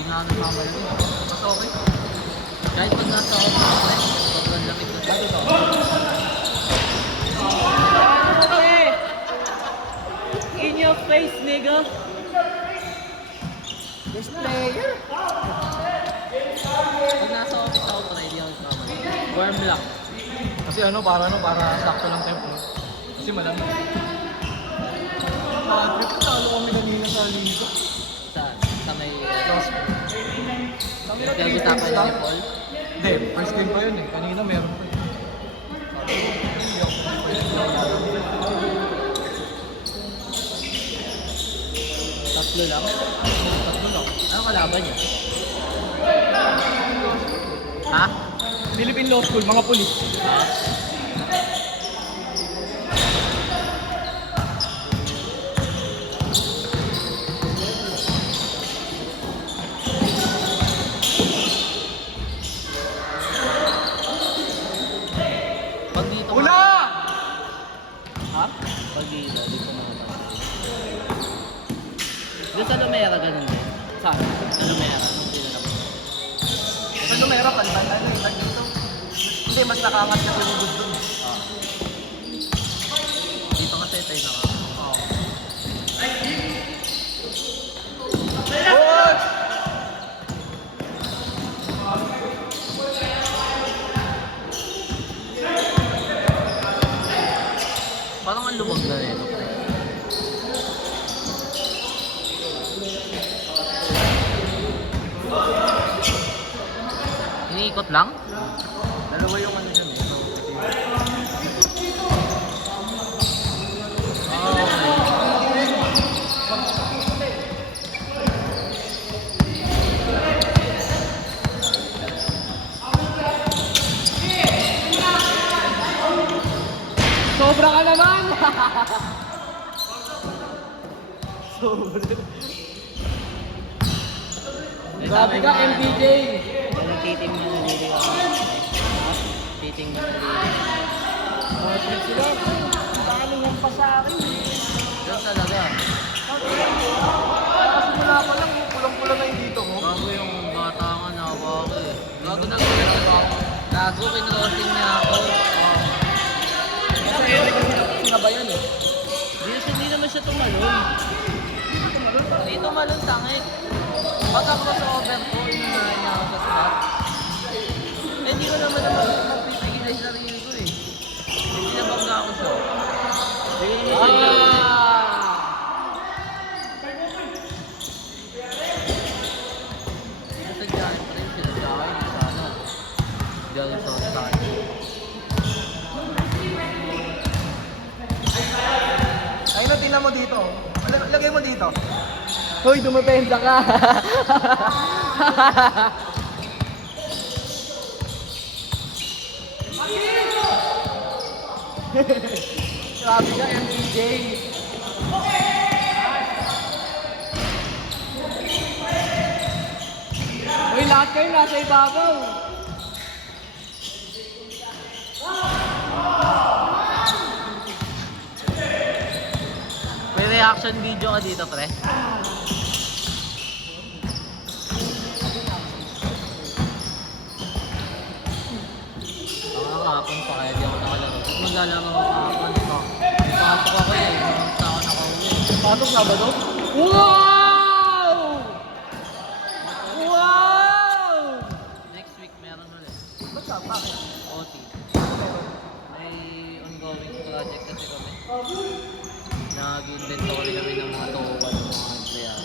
Hindi nga nagmamali. Mas okay. Kahit pag nasa office, sobrang lamig na siya. In your face, nigga! Best player. Pag nasa office ako, para hindi ako nagmamali. Warm lang. Kasi para sakto lang tempo. Kasi malamig. Trip talo kami kanina sa Liga. Sa may... Kami Pinag-usapan niyo ni Paul. Hindi, first game pa yun eh. Kanina meron pa eh. Tatlo lang. Tatlo lang. Ano kalaban niya? Ha? Philippine Law School, mga pulis. Pag dito Wala! Ha? Pag dito, dito na naman. Doon sa Lumera, ganun din. Saan? Sa Lumera, nung pinanap. Sa Lumera, pantan na yun. Dito. Hindi, mas nakangat kasi yung good dun. Dito kasi tayo na Oo. Parang ang lumag na rin. Iniikot lang? Dalawa yung ano dyan. So, sobra ka naman! Sobra. Grabe ka, MPJ! Yung titing na naliliwa. Titing na naliliwa. Mga trip sila. Paano yan pa sa akin? Doon talaga. Nakasimula pa lang, pulang-pula na yung dito mo. Bago yung bata nga nawa ko eh. Gago na gulat ako. Gago, kinroasing niya ako. Kasi sinabayan eh. Hindi naman siya tumalon. Hindi tumalon, tangik. Pag ako sa over ko, inunahan niya ako sa spot. Eh, hindi ko naman magpipigil sa sarili ko eh. Hindi nabangga ako siya. Bigyan niya siya dyan. Kasi dyan, pa rin sila sa akin. Sana. Dyan sa staan. Ayun na, tingnan mo dito. Lagay mo dito. Hoy, dumapensa ka! Grabe ka, MPJ. Uy, lahat kayo nasa ibabaw. May reaction video ka dito, pre. Kahapon pa kaya di ako nakalaro. At maglalaro ako kahapon. Pasok ako eh. Basta ako nakauwi. Pasok Sabado? Wow! Wow! Next week meron ulit. Ba't ka? Bakit? OT. May ongoing project kasi kami. Nag-inventory kami ng mga towan ng mga empleyado.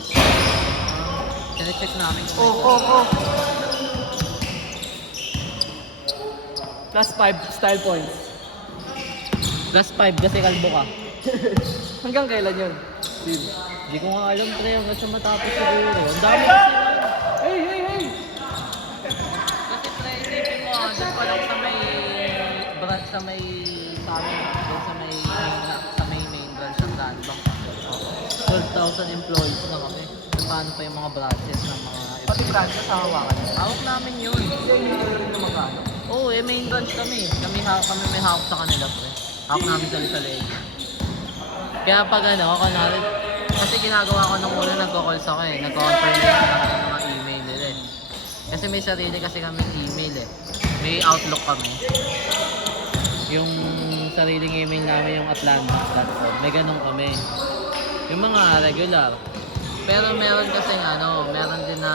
Sine-check namin kung may Oh. Plus 5 style points. Plus 5 kasi kalbo ka. Hanggang kailan yun? Hindi ko nga alam, pre, hanggang sa matapos siguro. Ang dami kasi yun. Hey! Kasi pre, isipin mo, doon pa lang sa may branch sa may sa amin, doon sa may main branch ng Danbank. 12,000 employees na kami. Paano pa yung mga branches ng mga Pati branch sa hawakan. hawak namin yun. Hindi rin na magkano. Oo, main branch kami. Kami may hawak sa kanila, pre. Hawak namin sa leeg. Kaya pag kasi ginagawa ko nung una, nagko-calls ako eh. Nagko-confirmation ako ng mga email Kasi may sarili kasi kaming email eh. May Outlook kami. Yung sariling email namin yung atlantis.com. May ganun kami. Yung mga regular. Pero meron kasing meron din na